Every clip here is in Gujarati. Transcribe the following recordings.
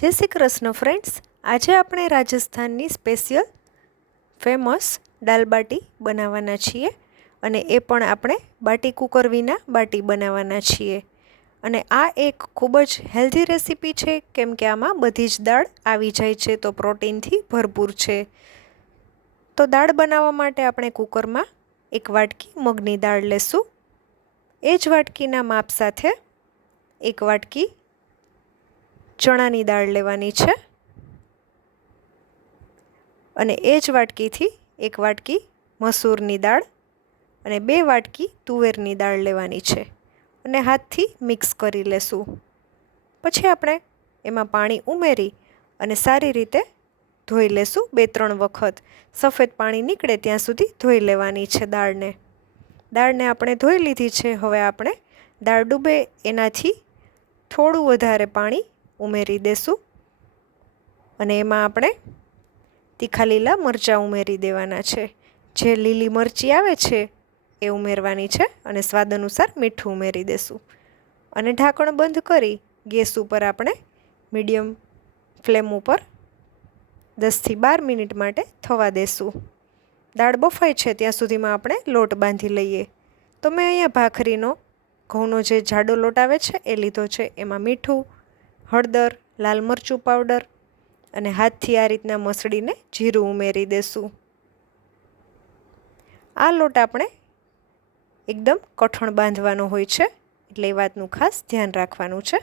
જય શ્રી કૃષ્ણ ફ્રેન્ડ્સ, આજે આપણે રાજસ્થાનની સ્પેશિયલ ફેમસ દાલ બાટી બનાવવાના છીએ અને એ પણ આપણે બાટી કુકર વિના બાટી બનાવવાના છીએ। અને આ એક ખૂબ જ હેલ્ધી રેસીપી છે, કેમ કે આમાં બધી જ દાળ આવી જાય છે, તો પ્રોટીનથી ભરપૂર છે। તો દાળ બનાવવા માટે આપણે કુકરમાં એક વાટકી મગની દાળ લેશું। એ જ વાટકીના માપ સાથે એક વાટકી ચણાની દાળ લેવાની છે અને એ જ વાટકીથી એક વાટકી મસૂરની દાળ અને 2 વાટકી તુવેરની દાળ લેવાની છે અને હાથથી મિક્સ કરી લેશું। પછી આપણે એમાં પાણી ઉમેરી અને સારી રીતે ધોઈ લેશું 2-3 વખત। સફેદ પાણી નીકળે ત્યાં સુધી ધોઈ લેવાની છે દાળને। દાળને આપણે ધોઈ લીધી છે। હવે આપણે દાળ ડૂબે એનાથી થોડું વધારે પાણી ઉમેરી દેશું અને એમાં આપણે તીખા લીલા મરચાં ઉમેરી દેવાના છે। જે લીલી મરચી આવે છે એ ઉમેરવાની છે અને સ્વાદ અનુસાર મીઠું ઉમેરી દેશું અને ઢાંકણ બંધ કરી ગેસ ઉપર આપણે મીડિયમ ફ્લેમ ઉપર 10થી 12 મિનિટ માટે થવા દેશું। દાળ બફાય છે ત્યાં સુધીમાં આપણે લોટ બાંધી લઈએ। તો મેં અહીંયા ભાખરીનો ઘઉંનો જે જાડો લોટ આવે છે એ લીધો છે। એમાં મીઠું, હળદર, લાલ મરચું પાવડર અને હાથથી આ રીતના મસળીને જીરું ઉમેરી દેશું। આ લોટ આપણે એકદમ કઠણ બાંધવાનો હોય છે, એટલે એ વાતનું ખાસ ધ્યાન રાખવાનું છે।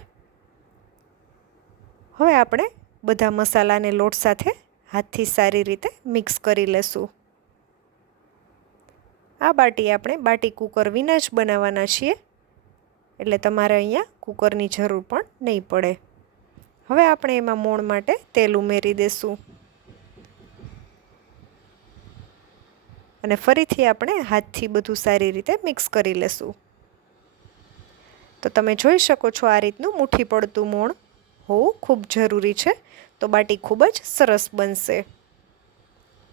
હવે આપણે બધા મસાલાને લોટ સાથે હાથથી સારી રીતે મિક્સ કરી લેશું। આ બાટી આપણે બાટી કુકર વિના જ બનાવવાના છીએ, એટલે તમારે અહીંયા કુકરની જરૂર પણ નહીં પડે। હવે આપણે એમાં મોણ માટે તેલ ઉમેરી દેશું અને ફરીથી આપણે હાથથી બધું સારી રીતે મિક્સ કરી લેશું। તો તમે જોઈ શકો છો આ રીતનું મુઠ્ઠી પડતું મોણ હોવું ખૂબ જરૂરી છે, તો બાટી ખૂબ જ સરસ બનશે।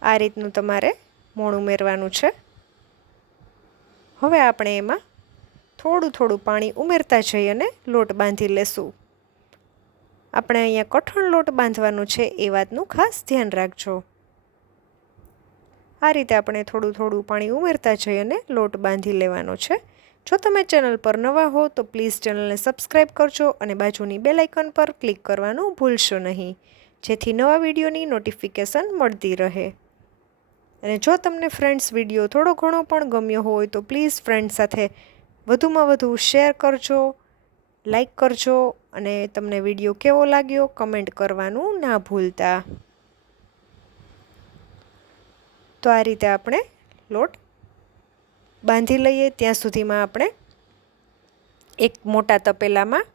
આ રીતનું તમારે મોણ ઉમેરવાનું છે। હવે આપણે એમાં થોડું થોડું પાણી ઉમેરતા જઈ અને લોટ બાંધી લેશું। આપણે અહીંયા કઠણ લોટ બાંધવાનો છે, એ વાતનું ખાસ ધ્યાન રાખજો। આ રીતે આપણે થોડું થોડું પાણી ઉમેરતા જઈ અને લોટ બાંધી લેવાનો છે। જો તમે ચેનલ પર નવા હો તો પ્લીઝ ચેનલને સબસ્ક્રાઈબ કરજો અને બાજુની બેલ આઇકન પર ક્લિક કરવાનું ભૂલશો નહીં, જેથી નવા વિડીયોની નોટિફિકેશન મળતી રહે। અને જો તમને ફ્રેન્ડ્સ વિડીયો થોડો ઘણો પણ ગમ્યો હોય તો પ્લીઝ ફ્રેન્ડ્સ સાથે વધુમાં વધુ શેર કરજો, લાઈક કરજો અને તમને વિડીયો કેવો લાગ્યો કમેન્ટ કરવાનું ના ભૂલતા। તો આ રીતે આપણે લોટ બાંધી લઈએ। ત્યાં સુધીમાં આપણે એક મોટા તપેલામાં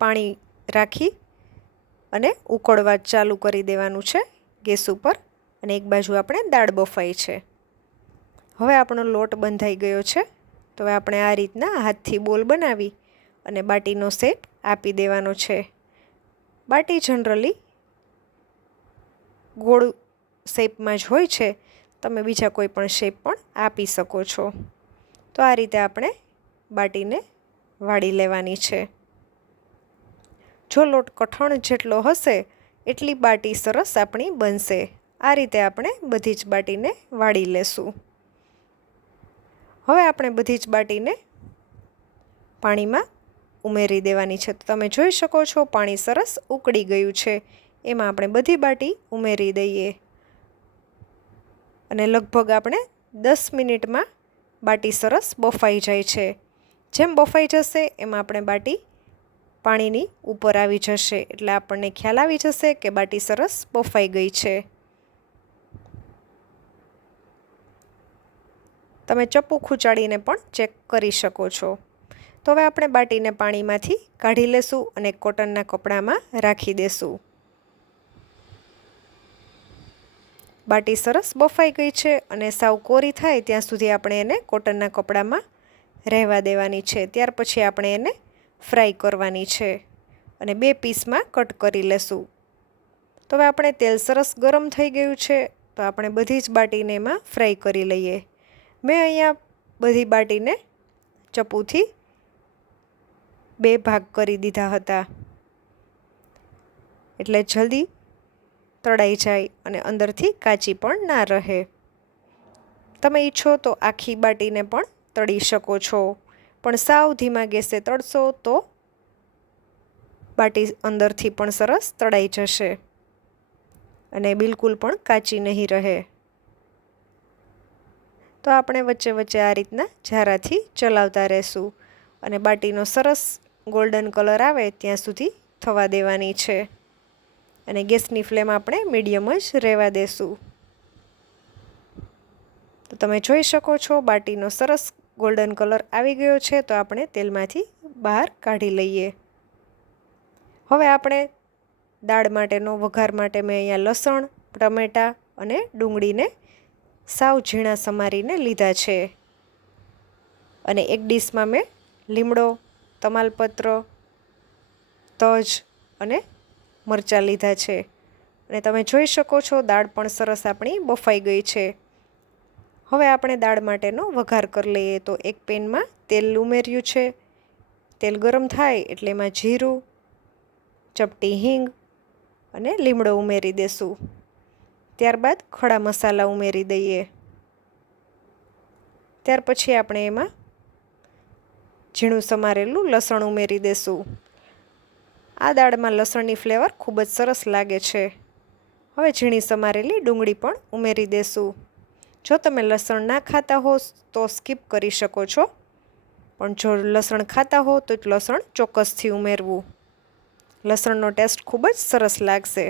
પાણી રાખી અને ઉકળવા ચાલુ કરી દેવાનું છે ગેસ ઉપર અને એક બાજુ આપણે દાળ બફાઈ છે। હવે આપણો લોટ બંધાઈ ગયો છે, તો હવે આપણે આ રીતના હાથથી બોલ બનાવી અને બાટીનો શેપ આપી દેવાનો છે। બાટી જનરલી ગોળ શેપમાં જ હોય છે, તમે બીજા કોઈ પણ શેપ પણ આપી શકો છો। તો આ રીતે આપણે બાટીને વાળી લેવાની છે। જો લોટ કઠણ જેટલો હશે એટલી બાટી સરસ આપણી બનશે। આ રીતે આપણે બધી જ બાટીને વાળી લેશું। હવે આપણે બધી જ બાટીને પાણીમાં ઉમેરી દેવાની છે। તો તમે જોઈ શકો છો પાણી સરસ ઉકળી ગયું છે। એમાં આપણે બધી બાટી ઉમેરી દઈએ અને લગભગ આપણે 10 મિનિટમાં બાટી સરસ બફાઈ જાય છે। જેમ બફાઈ જશે એમ આપણે બાટી પાણીની ઉપર આવી જશે, એટલે આપણને ખ્યાલ આવી જશે કે બાટી સરસ બફાઈ ગઈ છે। તમે ચપ્પુ ખૂંચાડીને પણ ચેક કરી શકો છો। તો હવે આપણે બાટીને પાણીમાંથી કાઢી લેશું અને કોટનના કપડામાં રાખી દેશું। બાટી સરસ બફાઈ ગઈ છે અને સાવ કોરી થાય ત્યાં સુધી આપણે એને કોટનના કપડામાં રહેવા દેવાની છે। ત્યાર પછી આપણે એને ફ્રાય કરવાની છે અને 2 પીસમાં કટ કરી લેશું। તો હવે આપણે તેલ સરસ ગરમ થઈ ગયું છે, તો આપણે બધી જ બાટીને એમાં ફ્રાય કરી લઈએ। મેં અહીંયા બધી બાટીને ચપ્પુથી 2 ભાગ કરી દીધા હતા। એટલે જલ્દી તળાઈ જાય અને અંદરથી કાચી પણ ના રહે. તમે ઈચ્છો તો આખી બાટીને પણ તળી શકો છો, પણ સાવ ધીમા ગેસે તળશો તો બાટી અંદરથી પણ સરસ તળાઈ જશે અને બિલકુલ પણ કાચી નહીં રહે. તો આપણે વચ્ચે વચ્ચે આ રીતના ઝારાથી ચલાવતા રહેશું અને બાટીનો સરસ ગોલ્ડન કલર આવે ત્યાં સુધી થવા દેવાની છે અને ગેસની ફ્લેમ આપણે મીડિયમ જ રહેવા દેશું. તો તમે જોઈ શકો છો બાટીનો સરસ ગોલ્ડન કલર આવી ગયો છે. તો આપણે તેલમાંથી બહાર કાઢી લઈએ. હવે આપણે દાળ માટેનો વઘાર માટે મેં અહીંયા લસણ, ટમેટાં અને ડુંગળીને સાવ ઝીણા સમારીને લીધા છે અને એક ડીશમાં મેં લીમડો, તમાલપત્ર, તજ અને મરચાં લીધા છે અને તમે જોઈ શકો છો દાળ પણ સરસ આપણી બફાઈ ગઈ છે. હવે આપણે દાળ માટેનો વઘાર કરી લઈએ. તો એક પેનમાં તેલ ઉમેર્યું છે. તેલ ગરમ થાય એટલે એમાં જીરું, ચપટી હિંગ અને લીમડો ઉમેરી દેશું. ત્યારબાદ ખડા મસાલા ઉમેરી દઈએ. ત્યાર પછી આપણે એમાં ઝીણું સમારેલું લસણ ઉમેરી દેશું. આ દાળમાં લસણની ફ્લેવર ખૂબ જ સરસ લાગે છે. હવે ઝીણી સમારેલી ડુંગળી પણ ઉમેરી દેશું. જો તમે લસણ ના ખાતા હો તો સ્કીપ કરી શકો છો, પણ જો લસણ ખાતા હો તો લસણ ચોક્કસથી ઉમેરવું. લસણનો ટેસ્ટ ખૂબ જ સરસ લાગશે.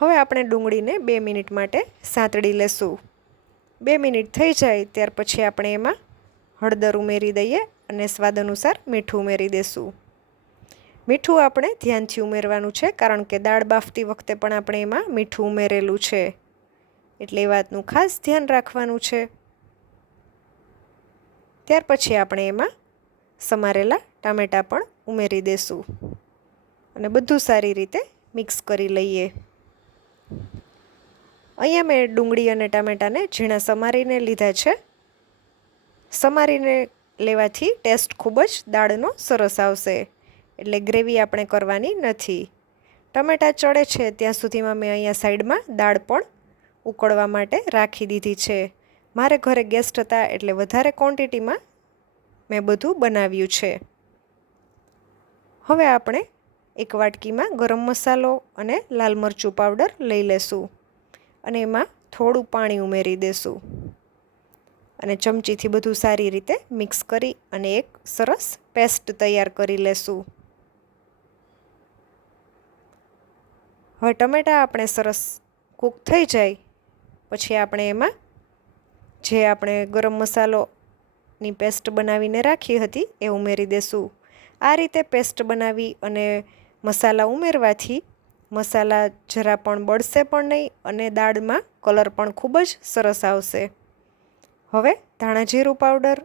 હવે આપણે ડુંગળીને 2 મિનિટ માટે સાંતળી લેશું. 2 મિનિટ થઈ જાય ત્યાર પછી આપણે એમાં હળદર ઉમેરી દઈએ અને સ્વાદ અનુસાર મીઠું ઉમેરી દેશું. મીઠું આપણે ધ્યાનથી ઉમેરવાનું છે, કારણ કે દાળ બાફતી વખતે પણ આપણે એમાં મીઠું ઉમેરેલું છે, એટલે એ વાતનું ખાસ ધ્યાન રાખવાનું છે. ત્યાર પછી આપણે એમાં સમારેલા ટામેટાં પણ ઉમેરી દેશું અને બધું સારી રીતે મિક્સ કરી લઈએ. અહીંયા મેં ડુંગળી અને ટામેટાને ઝીણા સમારીને લીધા છે. સમારીને લેવાથી ટેસ્ટ ખૂબ જ દાળનો સરસ આવશે, એટલે ગ્રેવી આપણે કરવાની નથી. ટમેટાં ચડે છે ત્યાં સુધીમાં મેં અહીંયા સાઈડમાં દાળ પણ ઉકળવા માટે રાખી દીધી છે. મારે ઘરે ગેસ્ટ હતા એટલે વધારે ક્વોન્ટિટીમાં મેં બધું બનાવ્યું છે. હવે આપણે એક વાટકીમાં ગરમ મસાલો અને લાલ મરચું પાવડર લઈ લેશું અને એમાં થોડું પાણી ઉમેરી દેશું અને ચમચીથી બધું સારી રીતે મિક્સ કરી અને એક સરસ પેસ્ટ તૈયાર કરી લેશું. હવે ટમેટાં આપણે સરસ કૂક થઈ જાય પછી આપણે એમાં જે આપણે ગરમ મસાલોની પેસ્ટ બનાવીને રાખી હતી એ ઉમેરી દેશું. આ રીતે પેસ્ટ બનાવી અને મસાલા ઉમેરવાથી મસાલા જરા પણ બળશે પણ નહીં અને દાળમાં કલર પણ ખૂબ જ સરસ આવશે. હવે ધાણા જીરું પાવડર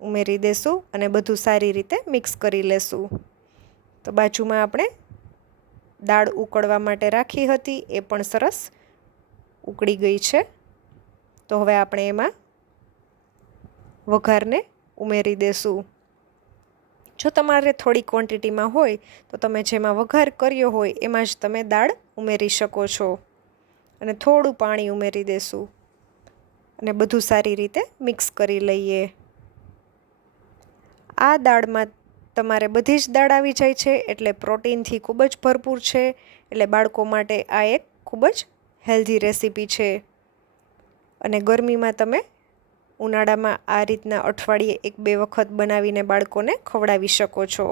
ઉમેરી દેશું અને બધું સારી રીતે મિક્સ કરી લેશું. તો બાજુમાં આપણે દાળ ઉકળવા માટે રાખી હતી એ પણ સરસ ઉકળી ગઈ છે. તો હવે આપણે એમાં વઘારને ઉમેરી દેશું. જો તમારે થોડી ક્વોન્ટિટીમાં હોય તો તમે જેમાં વઘાર કર્યો હોય એમાં જ તમે દાળ ઉમેરી શકો છો અને થોડું પાણી ઉમેરી દેશું અને બધું સારી રીતે મિક્સ કરી લઈએ. આ દાળમાં તમારે બધી જ દાળ આવી જાય છે એટલે પ્રોટીનથી ખૂબ જ ભરપૂર છે, એટલે બાળકો માટે આ એક ખૂબ જ હેલ્ધી રેસીપી છે અને ગરમીમાં તમે ઉનાળામાં આ રીતના અઠવાડિયે 1-2 વખત બનાવીને બાળકોને ખવડાવી શકો છો.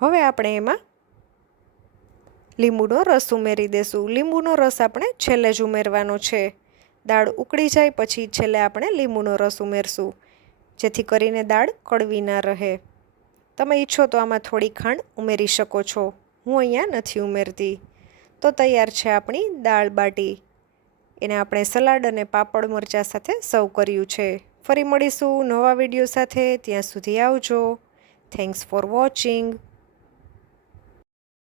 હવે આપણે એમાં લીંબુનો રસ ઉમેરી દેશું. લીંબુનો રસ આપણે છેલ્લે જ ઉમેરવાનો છે. દાળ ઉકળી જાય પછી છેલ્લે આપણે લીંબુનો રસ ઉમેરશું, જેથી કરીને દાળ કડવી ના રહે. તમે ઈચ્છો તો આમાં થોડી ખાંડ ઉમેરી શકો છો. હું અહીંયા નથી ઉમેરતી. તો તૈયાર છે આપણી દાળ બાટી. એને આપણે સલાડ અને પાપડ મરચાં સાથે સર્વ કર્યું છે. ફરી મળીશું નવા વિડીયો સાથે. ત્યાં સુધી આવજો. Thanks for watching.